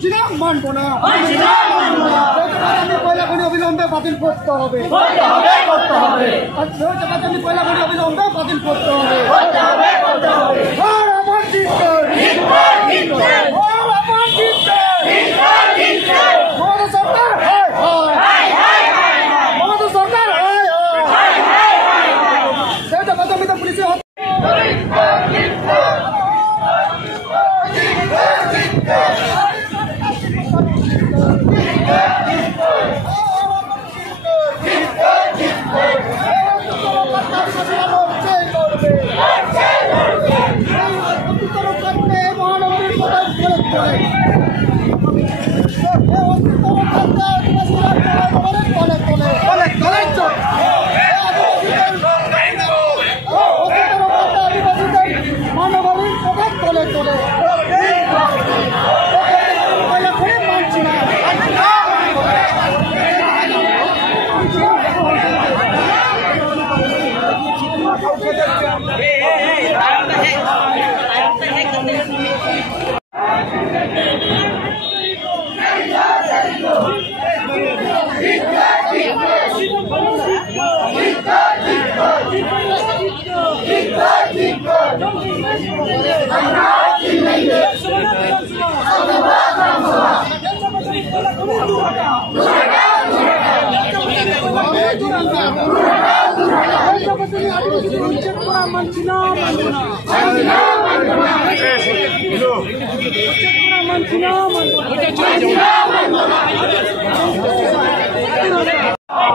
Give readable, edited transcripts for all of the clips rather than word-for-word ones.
মানছি না, মানবো না। কয়লা খনি অবিলম্বে বাতিল করতে হবে, কয়লা খনি অবিলম্বে বাতিল করতে হবে।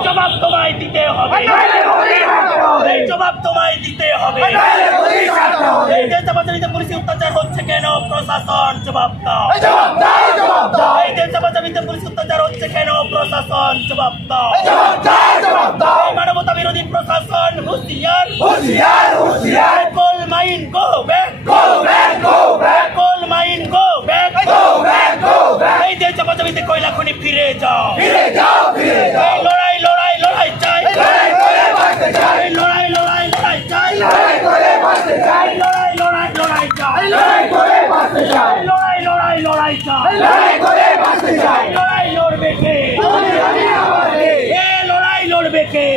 জবাব তোমায় দিতে হবে, জবাব তোমায় দিতে হবে। এই দেশবাজারিতে পুলিশি অত্যাচার হচ্ছে কেন? প্রশাসন জবাব দাও। এই দেশবাজারিতে পুলিশি অত্যাচার হচ্ছে কেন? প্রশাসন জবাব দাও। মানবতা বিরোধী প্রশাসন হুঁশিয়ার, coal mine go back, coal mine go back. এই দেশবাজারিতে কয়লা খনি ফিরে যাও। লড়াই লড়াই লড়াই চাই, লড়াই চাই, লড়াই লড়াই লড়াই চাই, লড়াই লড়াই চাই, লড়াই লড়বে কে? এ লড়াই লড়বে কে?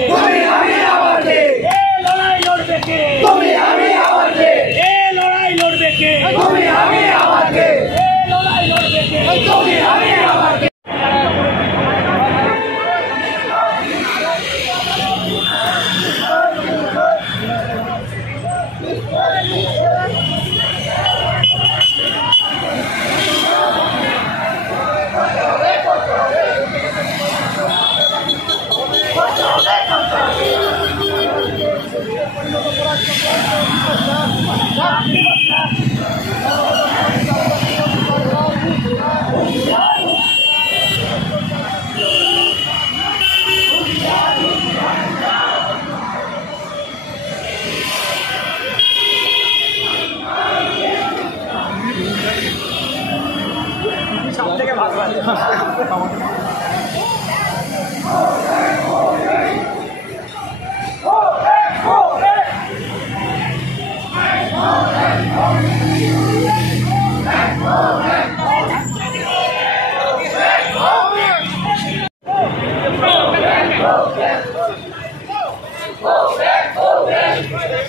এ লড়াই লড়বে কে? এ লড়াই লড়বে কে? এ লড়াই লড়বে কে? Go back!